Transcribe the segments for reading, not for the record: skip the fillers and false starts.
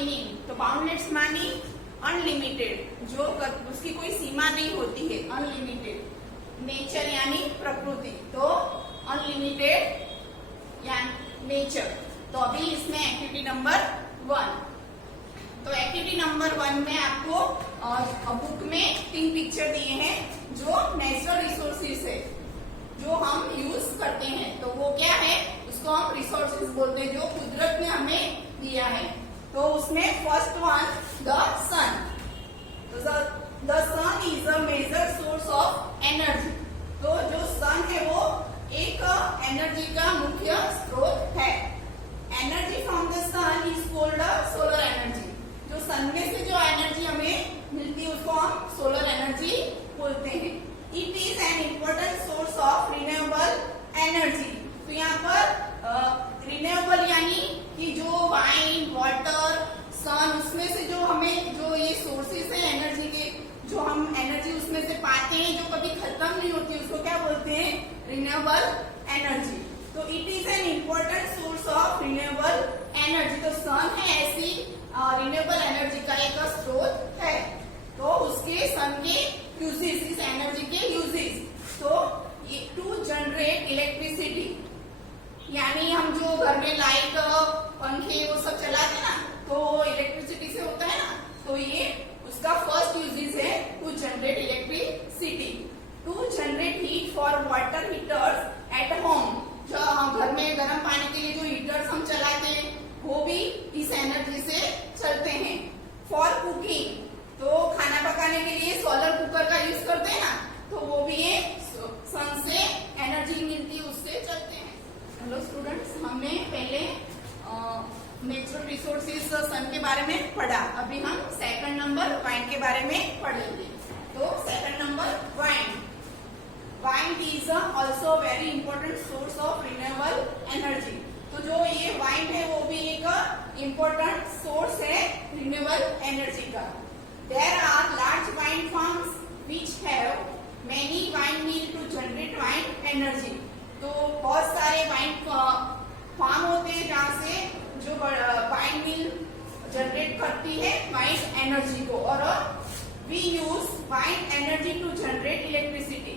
Meaning, तो boundless मानी unlimited, जो उसकी कोई सीमा नहीं होती है, अनलिमिटेड। नेचर यानी प्रकृति, तो अनलिमिटेड या नेचर। तो अभी इसमें एक्टिविटी नंबर 1, तो एक्टिविटी नंबर 1 में आपको बुक में 3 पिक्चर दिए हैं जो नेचुरल रिसोर्सेज है, जो हम यूज करते हैं। तो वो क्या है, उसको हम रिसोर्सेज बोलते हैं, जो कुदरत ने हमें दिया है। तो उसमें first one the sun. The sun is a major source of energy. तो जो सन है वो एक एनर्जी का मुख्य स्रोत है। Energy from the sun is called solar energy. जो सन में से जो एनर्जी हमें मिलती है उसको हम सोलर एनर्जी बोलते हैं। It is an important source of renewable energy. तो यहाँ पर रिन्यूएबल यानी कि जो वाइंड, वाटर, सन, उसमें से जो हमें जो ये सोर्सेस है एनर्जी के, जो हम एनर्जी उसमें से पाते हैं, जो कभी खत्म नहीं होती, उसको क्या बोलते हैं, रिन्यूएबल एनर्जी। तो it is an important source of renewable energy. तो सन है ऐसी रिन्यूएबल एनर्जी का एक स्रोत है। तो उसके सन के यूजेस, इस एनर्जी के यूजेस, तो टू जनरेट इलेक्ट्रिसिटी, यानी हम जो घर में लाइट, पंखे वो सब चलाते हैं ना, तो इलेक्ट्रिसिटी से होता है ना। तो ये उसका फर्स्ट यूजेस है to generate electricity. To generate heat for water heaters at home. जो घर में गर्म पानी के लिए जो हीटर्स हम चलाते हैं वो भी इस एनर्जी से चलते हैं। फॉर कुकिंग, तो खाना पकाने के लिए सोलर कुकर का यूज करते हैं ना, तो वो भी ये सन से एनर्जी मिलती है, उससे चलते हैं। हेलो स्टूडेंट्स, हमने पहले नेचुरल रिसोर्सेज सन के बारे में पढ़ा। अभी हम सेकंड नंबर वाइंड के बारे में पढ़ेंगे। तो second number wind. Wind is also very important source of renewable energy. तो जो ये वाइंड है वो भी एक इम्पोर्टेंट सोर्स है रिन्यूएबल एनर्जी का। There are large wind farms which have many wind mill to generate wind energy. तो बहुत सारे वाइंड फार्म होते हैं जहाँ से जो वाइंड मिल जनरेट करती है वाइंड एनर्जी को, और we use wind energy to generate electricity.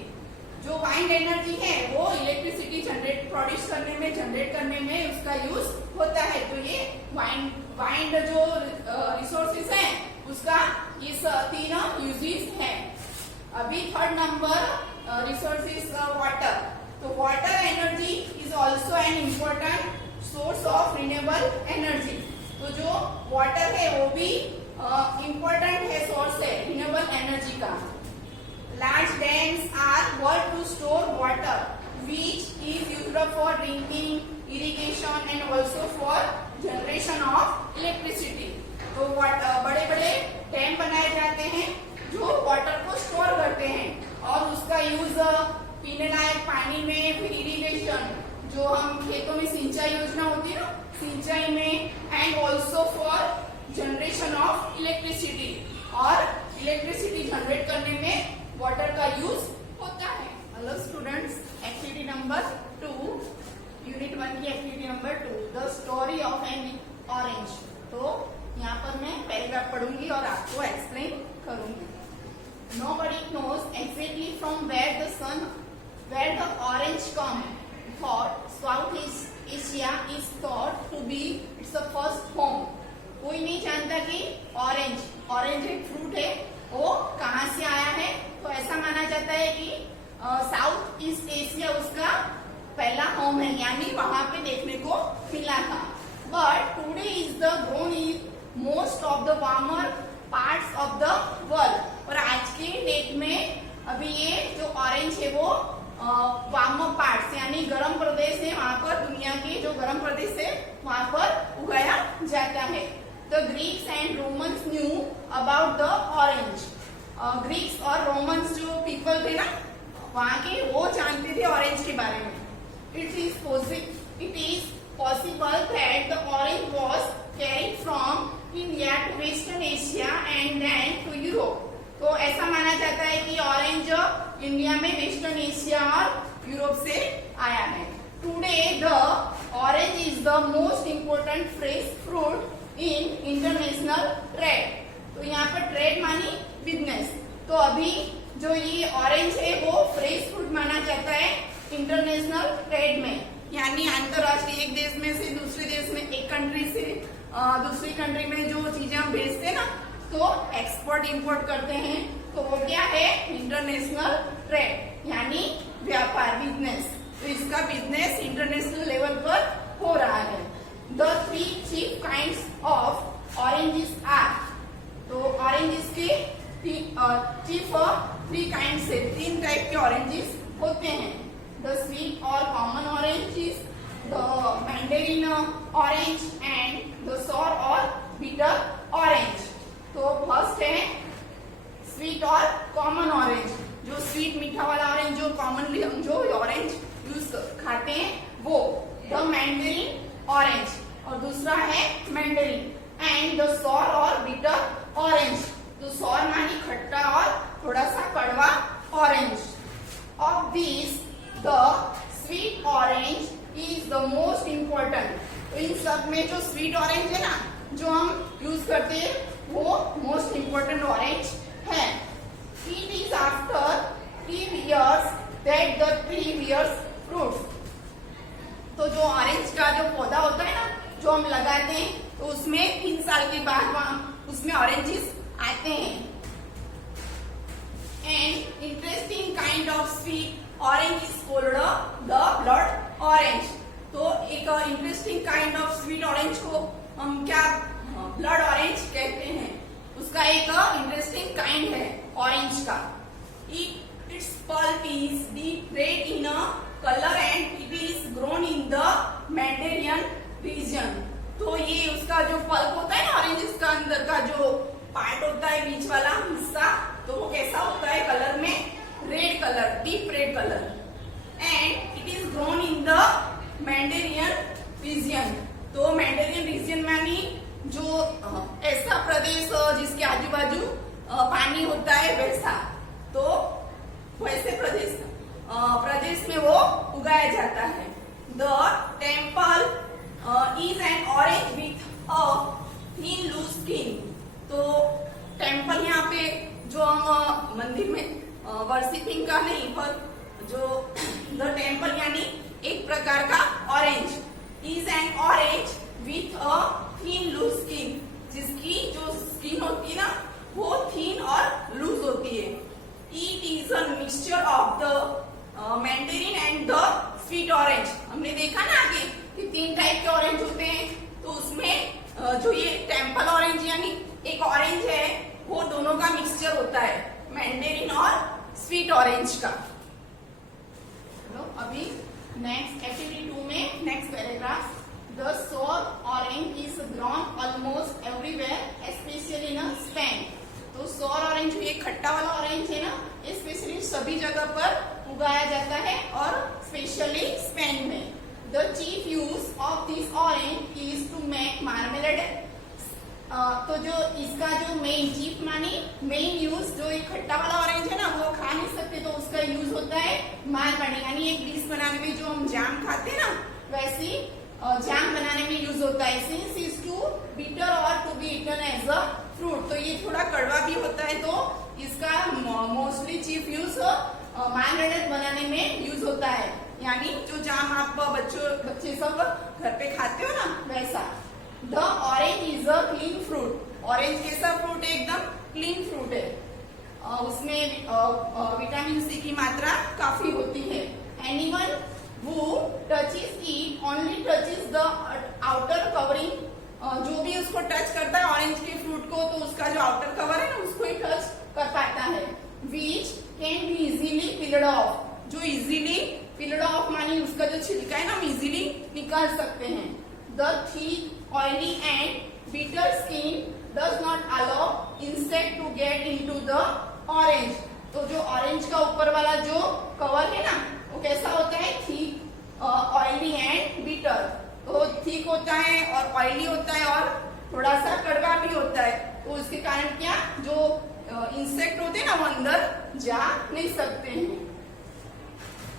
जो वाइंड एनर्जी है वो इलेक्ट्रिसिटी प्रोड्यूस करने में, जनरेट करने में उसका यूज होता है। तो ये वाइंड जो रिसोर्सेस है उसका इस 3 यूजेस है। अभी थर्ड नंबर रिसोर्सेस वाटर। तो water energy is also an important source of renewable energy. तो जो वाटर है वो भी इम्पोर्टेंट है, सोर्स है रिन्यूएबल एनर्जी का। Large dams are work to store water which is used for drinking, irrigation and also for generation of electricity. तो बड़े बड़े डैम बनाए जाते हैं जो वाटर को स्टोर करते हैं और उसका यूज पीने लायक पानी में, फिर इरिगेशन, जो हम खेतों में सिंचाई योजना होती है ना, सिंचाई में, and also for generation of electricity, और इलेक्ट्रिसिटी जनरेट करने में वाटर का यूज होता है। Hello students, activity number 2, unit 1 की activity number 2, the story of N orange. तो यहाँ पर मैं पैराग्राफ पढ़ूंगी और आपको एक्सप्लेन करूंगी। Nobody knows exactly from where the orange come. Thought Southeast Asia is thought to be its first home. कोई नहीं जानता कि ऑरेंज एक फ्रूट है, वो कहाँ से आया है। तो ऐसा माना जाता है कि साउथ ईस्ट एशिया उसका पहला होम है, यानी वहां पे देखने को मिला था। But today is the grown in most of the warmer parts of the world. और आज के डेट में अभी ये जो ऑरेंज है वो वार्मर पार्ट्स यानी गर्म प्रदेश है, वहां पर दुनिया के जो गर्म प्रदेश है वहां पर उगाया जाता है। The Greeks and Romans knew about the orange. Greeks और रोमन्स जो पीपल थे ना वहां के, वो जानते थे ऑरेंज के बारे में। It is possible that the orange was carried from India to western Asia and then to Europe. तो ऐसा माना जाता है कि ऑरेंज इंडिया में वेस्टर्न एशिया और यूरोप से आया है। Today the orange is the most important fresh fruit in international trade. तो यहाँ पर ट्रेड मानी बिजनेस। तो अभी जो ये ऑरेंज है वो फ्रेश फ्रूट माना जाता है इंटरनेशनल ट्रेड में, यानी अंतरराष्ट्रीय एक देश में से दूसरे देश में, एक कंट्री से दूसरी कंट्री में जो चीजें हम भेजते हैं ना, तो एक्सपोर्ट इंपोर्ट करते हैं, तो वो क्या है, इंटरनेशनल ट्रेड यानी व्यापार, बिजनेस। तो इसका बिजनेस इंटरनेशनल लेवल पर हो रहा है। The 3 chief kinds of oranges are, तो ऑरेंजेस के चीफ 3 काइंड्स से 3 टाइप के ऑरेंजेस होते हैं। The sweet or common oranges, the mandarin orange and the sour or bitter orange. तो फर्स्ट है स्वीट और कॉमन ऑरेंज, जो स्वीट मीठा वाला ऑरेंज, जो कॉमनली हम जो ऑरेंज यूज खाते हैं वो। द मैंडेरिन ऑरेंज, और दूसरा है Mandarin, and the sour or bitter orange. तो सॉर मानी खट्टा और थोड़ा सा कड़वा orange. Of this the sweet orange is the most important. तो इन सब में जो स्वीट ऑरेंज है ना, जो हम यूज करते हैं, वो मोस्ट इम्पोर्टेंट ऑरेंज है। It is after 3 years that the tree bears fruits। तो जो ऑरेंज का जो पौधा होता है ना, जो हम लगाते हैं, तो उसमें 3 साल के बाद वहां उसमें ऑरेंजेस आते हैं। And interesting kind of sweet orange is called the blood orange. तो एक interesting kind of sweet orange को हम क्या ब्लड ऑरेंज कहते हैं। उसका एक इंटरेस्टिंग काइंड है ऑरेंज का। Its pulp is deep red in colour and it is grown in the mandarin region. तो ये उसका जो पल्प होता है ना ऑरेंज का, अंदर का जो पार्ट होता है, बीच वाला हिस्सा, तो वो कैसा होता है कलर में, red colour, deep red colour. And it is grown in the mandarin region. तो मैंडेरियन रीजन मानी जो ऐसा प्रदेश जिसके आजू बाजू पानी होता है वैसा, तो वैसे प्रदेश में वो उगाया जाता है। The temple is an orange with a thin loose skin. तो टेम्पल यहाँ पे जो हम मंदिर में वर्शिपिंग का नहीं, पर जो द टेम्पल यानी एक प्रकार का orange, is an orange with a thin loose skin, जिसकी जो स्किन होती है ना वो थिन और लूज होती है। It is a mixture of the Mandarin and the sweet orange. हमने देखा ना आगे कि 3 टाइप के ऑरेंज होते हैं, तो उसमें जो ये टेम्पल ऑरेंज यानी एक ऑरेंज है, वो दोनों का मिक्सचर होता है, मैंडेरिन और स्वीट ऑरेंज का। चलो अभी नेक्स्ट एक्टिविटी 2 में next paragraph. The sour orange is grown almost everywhere, especially in Spain। तो sour orange ये खट्टा वाला ऑरेंज है ना, स्पेशली सभी जगह पर उगाया जाता है और स्पेशली स्पेन में। The chief use of this orange is to make marmalade। तो जो इसका जो मेन चीफ मानी मेन यूज, जो एक खट्टा वाला ऑरेंज है ना वो खा नहीं सकते, तो उसका यूज होता है मार्मलेड यानी एक डिश बनाने में, जो हम जाम खाते हैं ना वैसी जैम बनाने में यूज होता है। सिंस इज टू बिटर और to be eaten as a fruit. तो ये थोड़ा कड़वा भी होता है, तो इसका मोस्टली चीफ यूज मार्मलेड बनाने में यूज होता है, यानी जो जाम आप बच्चे सब घर पे खाते हो ना वैसा। The orange is a clean fruit. Orange कैसा फ्रूट है, एकदम क्लीन फ्रूट है। उसमें विटामिन सी की मात्रा काफी होती है। Animal who touches it only touches the outer covering। जो भी उसको टच करता है ऑरेंज के फ्रूट को, तो उसका जो आउटर कवर है ना उसको ही टच कर पाता है। which can be easily peeled off। जो इजीली peeled off मानी उसका जो छिलका है ना हम इजीली निकाल सकते हैं। the thick oily and bitter skin does not allow insect to get into the orange। तो जो ऑरेंज का ऊपर वाला जो कवर है ना वो कैसा होता है, थिक, ऑयली एंड बिटर। तो थिक होता है और ऑयली होता है और थोड़ा सा कड़वा भी होता है, तो उसके कारण क्या जो इंसेक्ट होते हैं ना वो अंदर जा नहीं सकते हैं।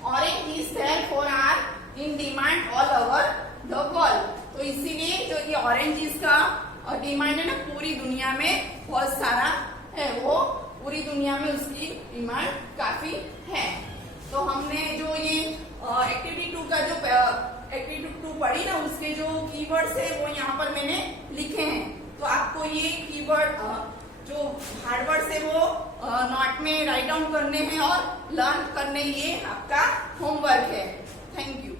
Orange is therefore are in demand all over the world. तो इसीलिए जो ये ऑरेंज इसका और डिमांड है ना पूरी दुनिया में बहुत सारा है, वो पूरी दुनिया में उसकी डिमांड काफी है। तो हमने जो ये एक्टिविटी 2 का जो एक्टिविटी 2 पढ़ी ना, उसके जो कीवर्ड्स है वो यहाँ पर मैंने लिखे हैं। तो आपको ये कीवर्ड जो हार्ड वर्ड्स है वो नोट में राइट डाउन करने हैं और लर्न करने, ये आपका होमवर्क है। Thank you.